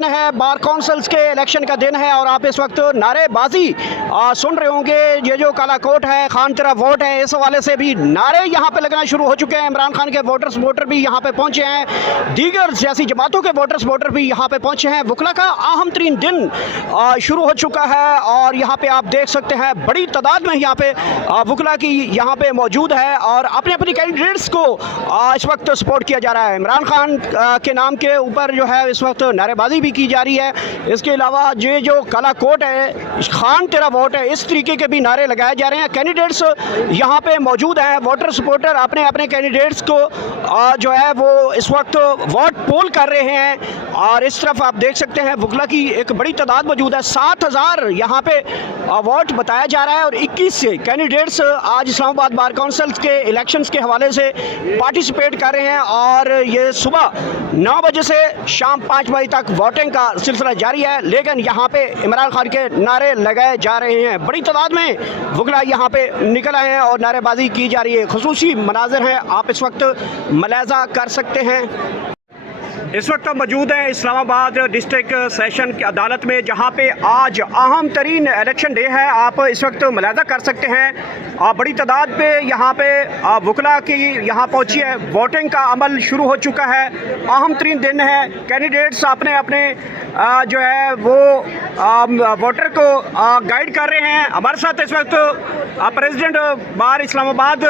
दिन है, बार काउंसिल्स के इलेक्शन का दिन है और आप इस वक्त नारेबाजी सुन रहे होंगे। ये जो काला कोट है, खान तेरा वोट है, इस हवाले से भी नारे यहाँ पे लगना शुरू हो चुके हैं। इमरान खान के वोटर भी यहाँ पे पहुँचे हैं, दीगर सियासी जमातों के वोटर भी यहाँ पे पहुँचे हैं। वकला का अहम तरीन दिन शुरू हो चुका है और यहाँ पे आप देख सकते हैं बड़ी तादाद में यहाँ पे वकला की यहाँ पे मौजूद है और अपने अपने कैंडिडेट्स को इस वक्त सपोर्ट किया जा रहा है। इमरान खान के नाम के ऊपर जो है इस वक्त नारेबाजी भी की जा रही है। इसके अलावा ये जो काला कोट है, खान तेरा वोट है, इस तरीके के भी नारे लगाए जा रहे हैं। कैंडिडेट्स यहाँ पे मौजूद हैं, वोटर सपोर्टर अपने अपने कैंडिडेट्स को जो है वो इस वक्त वोट पोल कर रहे हैं और इस तरफ आप देख सकते हैं वकला की एक बड़ी तादाद मौजूद है। 7,000 यहाँ पे वोट बताया जा रहा है और 21 कैंडिडेट्स आज इस्लामाबाद बार काउंसिल के इलेक्शंस के हवाले से पार्टिसिपेट कर रहे हैं और ये सुबह 9 बजे से शाम 5 बजे तक वोटिंग का सिलसिला जारी है। लेकिन यहाँ पे इमरान खान के नारे लगाए जा रहे हैं, बड़ी तादाद में वकला यहाँ पे निकल आए हैं और नारेबाजी की जा रही है। खुसूसी मनाज़र हैं, आप इस वक्त मुलाहिज़ा कर सकते हैं। इस वक्त हम मौजूद हैं इस्लामाबाद डिस्ट्रिक्ट सेशन की अदालत में, जहां पे आज अहम तरीन इलेक्शन डे है। आप इस वक्त मुलाहिज़ा कर सकते हैं बड़ी तादाद पे यहाँ पे वकला की यहाँ पहुँची है। वोटिंग का अमल शुरू हो चुका है, अहम तरीन दिन है। कैंडिडेट्स अपने अपने जो है वो वोटर को गाइड कर रहे हैं। हमारे साथ इस वक्त president bar Islamabad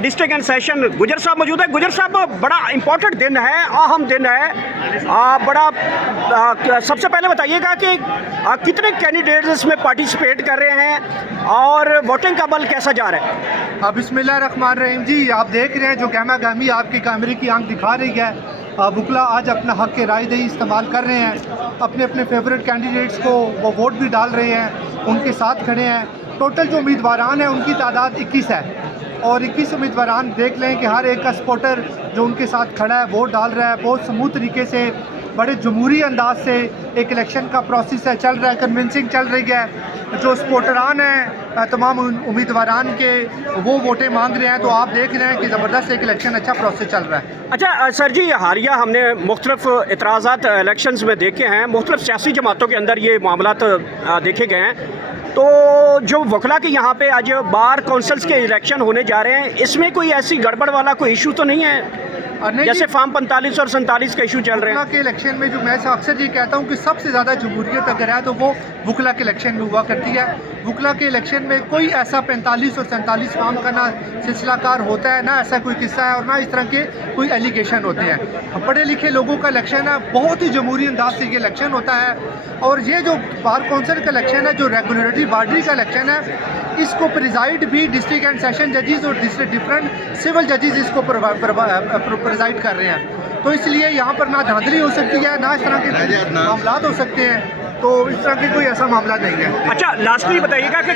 district and session गुजर साहब मौजूद है। गुजर साहब, बड़ा इंपॉर्टेंट दिन है, अहम दिन है, सबसे पहले बताइएगा कि कितने कैंडिडेट्स इसमें पार्टिसिपेट कर रहे हैं और वोटिंग का अमल कैसा जा रहा है? बिस्मिल्लाहिर्रहमानिर्रहीम जी, आप देख रहे हैं जो गहमा गहमी आपके कैमरे की आंख दिखा रही है। वकला आज अपना हक़ के राय दही इस्तेमाल कर रहे हैं, अपने अपने फेवरेट कैंडिडेट्स को वो वोट भी डाल रहे हैं, उनके साथ खड़े हैं। टोटल जो उम्मीदवारान हैं उनकी तादाद 21 है और 21 उम्मीदवारान देख लें कि हर एक का सपोर्टर जो उनके साथ खड़ा है वोट डाल रहा है। बहुत स्मूथ तरीके से, बड़े जमहूरी अंदाज से एक इलेक्शन का प्रोसेस है, चल रहा है, कन्विंसिंग चल रही है। जो सपोर्टरान हैं तमाम उम्मीदवारान के, वो वोटें मांग रहे हैं। तो आप देख रहे हैं कि ज़बरदस्त एक इलेक्शन अच्छा प्रोसेस चल रहा है। अच्छा सर जी, हालिया हमने मुख्तलिफ एतराज़ात इलेक्शंस में देखे हैं, मुख्तलिफ सियासी जमातों के अंदर ये मामलात देखे गए हैं। तो जो वकला के यहाँ पे आज बार काउंसिल्स के इलेक्शन होने जा रहे हैं, इसमें कोई ऐसी गड़बड़ वाला कोई इशू तो नहीं है जैसे फार्म 45 और 47 का इशू चल रहे हैं? वकला के इलेक्शन में जो मैं अक्सर ये कहता हूँ कि सबसे ज़्यादा जमहूरियत अगर है तो वो वकला के इलेक्शन में हुआ करती है। वकला के इलेक्शन में कोई ऐसा 45 और 47 फार्म का ना सिलसिलाकार होता है, ना ऐसा कोई किस्सा है और ना इस तरह के कोई एलिगेशन होते हैं। पढ़े लिखे लोगों का इलेक्शन है, बहुत ही जमहूरी अंदाज से ये इलेक्शन होता है। और ये जो बार काउंसिल का इलेक्शन है, जो रेगुलेटरी बॉडी का इलेक्शन है, इसको प्रिजाइड भी डिस्ट्रिक्ट एंड सेशन जजेस और डिफरेंट सिविल जजेस इसको प्रिजाइड कर रहे हैं। तो इसलिए यहाँ पर ना धांधली हो सकती है, ना इस तरह के मामला हो सकते हैं। तो इस तरह की कोई ऐसा मामला नहीं है। अच्छा, लास्टली बताइएगा कि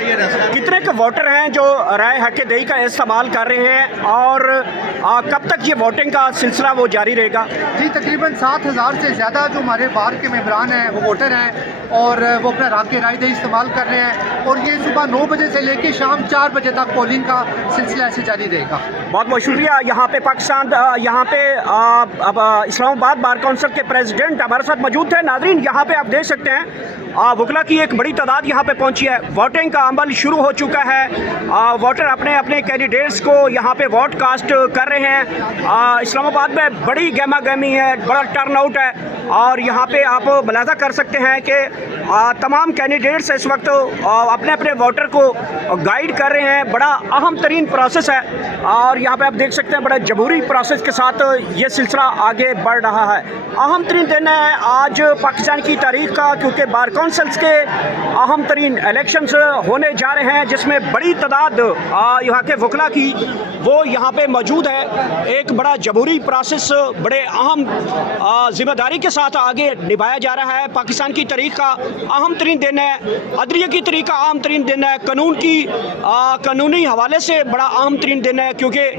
कितने के वोटर हैं जो राय हक दही का इस्तेमाल कर रहे हैं और कब तक ये वोटिंग का सिलसिला वो जारी रहेगा? जी, तकरीबन 7,000 से ज़्यादा जो हमारे बार के मेंबरान हैं वो वोटर हैं और वो अपना हक के राय दही इस्तेमाल कर रहे हैं और ये सुबह 9 बजे से लेकर शाम 4 बजे तक पोलिंग का सिलसिला ऐसे जारी रहेगा। बहुत बहुत शुक्रिया। यहाँ पे पाकिस्तान, यहाँ पे अब इस्लामाबाद बार काउंसिल के प्रेसिडेंट हमारे साथ मौजूद थे। नाज़रीन, यहाँ पे आप देख सकते हैं वकला की एक बड़ी तादाद यहाँ पे पहुँची है। वोटिंग का अमल शुरू हो चुका है, वोटर अपने अपने कैंडिडेट्स को यहाँ पे वोट कास्ट कर रहे हैं। इस्लामाबाद में बड़ी गहमा गहमी है, बड़ा टर्नआउट है और यहाँ पे आप मुलाहिज़ा कर सकते हैं कि तमाम कैंडिडेट्स इस वक्त अपने अपने वोटर को गाइड कर रहे हैं। बड़ा अहम तरीन प्रोसेस है और यहाँ पे आप देख सकते हैं बड़ा जमहूरी प्रोसेस के साथ ये सिलसिला आगे बढ़ रहा है। अहम तरीन दिन है आज पाकिस्तान की तारीख का, क्योंकि बार काउंसिल्स के अहम तरीन इलेक्शंस होने जा रहे हैं जिसमें बड़ी तादाद यहाँ के वकला की वो यहाँ पे मौजूद है। एक बड़ा जमहूरी प्रोसेस बड़े अहम जिम्मेदारी के साथ आगे निभाया जा रहा है। पाकिस्तान की तारीख का अहम तरीन दिन है, अदलिया की तारीख का अहम तरीन दिन है, कानून की कानूनी हवाले से बड़ा अहम तरीन दिन है, क्योंकि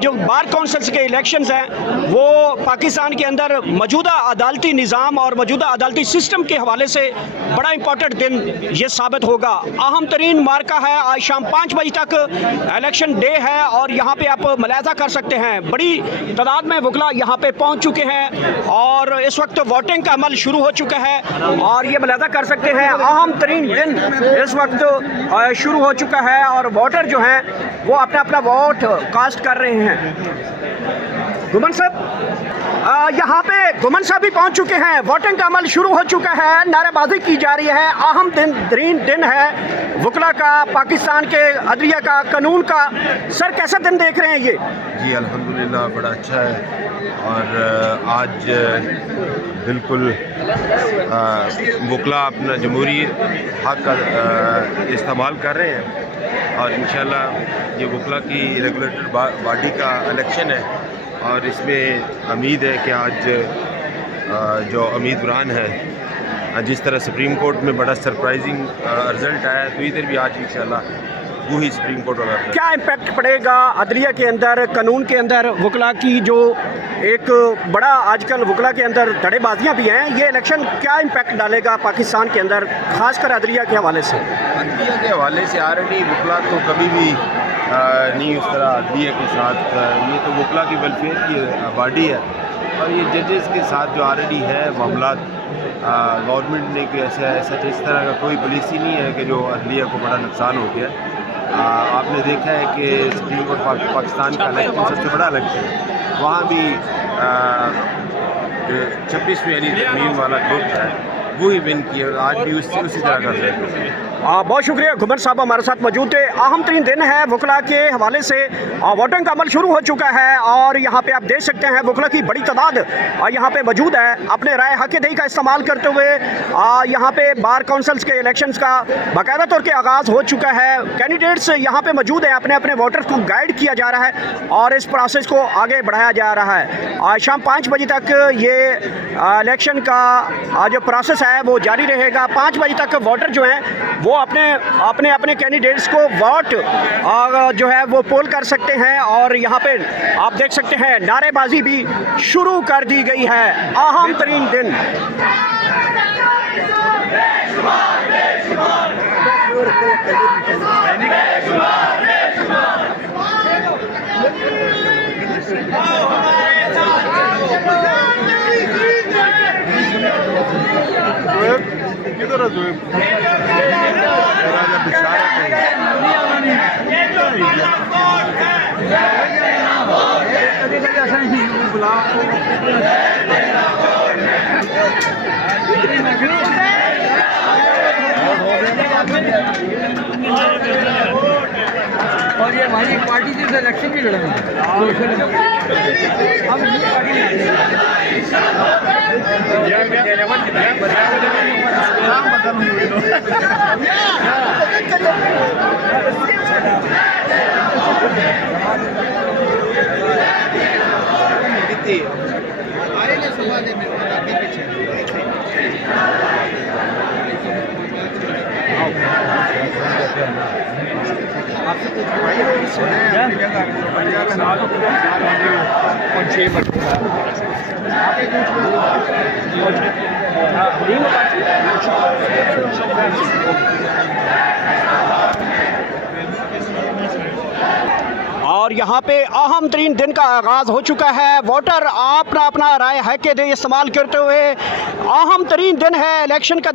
जो बार काउंसिल्स के इलेक्शंस हैं वो पाकिस्तान के अंदर मौजूदा अदालती निज़ाम और मौजूदा अदालती सिस्टम के हवाले हवाले से बड़ा इंपॉर्टेंट दिन ये साबित होगा। अहम तरीन मार्का है, आज शाम 5 बजे तक इलेक्शन डे है और यहाँ पे आप मुलाहिजा कर सकते हैं बड़ी तादाद में वकला यहाँ पे पहुँच चुके हैं और इस वक्त वोटिंग का अमल शुरू हो चुका है और ये मुलाहिजा कर सकते हैं अहम तरीन दिन इस वक्त शुरू हो चुका है और वोटर जो हैं वो अपना अपना वोट कास्ट कर रहे हैं। गुमन साहब, यहाँ पे गुमन साहब भी पहुँच चुके हैं, वोटिंग का अमल शुरू हो चुका है, नारेबाजी की जा रही है। अहम दिन है वकला का, पाकिस्तान के अदलिया का, कानून का। सर कैसा दिन देख रहे हैं ये? जी अल्हम्दुलिल्लाह बड़ा अच्छा है और आज बिल्कुल वकला अपना जमहूरी हक़ का इस्तेमाल कर रहे हैं और इंशाल्लाह ये वकला की रेगुलेटर बॉडी का इलेक्शन है और इसमें उम्मीद है कि आज जो अमीद बुरहान है, जिस तरह सुप्रीम कोर्ट में बड़ा सरप्राइजिंग रिज़ल्ट आया तो इधर भी आज इंशाल्लाह वही सुप्रीम कोर्ट वाला। क्या इम्पैक्ट पड़ेगा अदलिया के अंदर, कानून के अंदर वकला की जो एक बड़ा आजकल वकला के अंदर धड़ेबाजियाँ भी हैं, ये इलेक्शन क्या इम्पैक्ट डालेगा पाकिस्तान के अंदर, खासकर अदलिया के हवाले से? अदलिया के हवाले से ऑलरेडी वकला तो कभी भी नहीं उस तरह अदलिया के साथ, ये तो वकला की वेलफेयर की बॉडी है और ये जजेस के साथ जो ऑलरेडी है मामला, गवर्नमेंट ने कोई ऐसा इस तरह का कोई पॉलिसी नहीं है कि जो अदलिया को बड़ा नुकसान हो गया। आपने देखा है कि सुप्रीम कोर्ट पाकिस्तान का इलेक्शन सबसे बड़ा इलेक्शन है, वहाँ भी 26वीं यानी तरमीम वाला ग्रुप है वही विन किया, आज भी उसी तरह का है। बहुत शुक्रिया, घुमर साहब हमारे साथ मौजूद थे। अहम तरीन दिन है वकला के हवाले से, वोटिंग का अमल शुरू हो चुका है और यहाँ पे आप देख सकते हैं वकला की बड़ी तादाद यहाँ पे मौजूद है अपने राय हक दही का इस्तेमाल करते हुए। यहाँ पे बार काउंसिल्स के इलेक्शंस का बाकायदा तौर के आगाज़ हो चुका है, कैंडिडेट्स यहाँ पे मौजूद है, अपने अपने वोटर्स को गाइड किया जा रहा है और इस प्रोसेस को आगे बढ़ाया जा रहा है। आज शाम 5 बजे तक ये इलेक्शन का जो प्रोसेस है वो जारी रहेगा। 5 बजे तक वोटर जो हैं वो अपने कैंडिडेट्स को वोट जो है वो पोल कर सकते हैं और यहाँ पे आप देख सकते हैं नारेबाजी भी शुरू कर दी गई है। अहम तरीन दिन किधर और ये हमारी पार्टी से इलेक्शन भी लड़ेंगे। और यहाँ पे अहम तरीन दिन का आगाज़ हो चुका है। वोटर अपना राय हक दे इस्तेमाल करते हुए, अहम तरीन दिन है इलेक्शन का।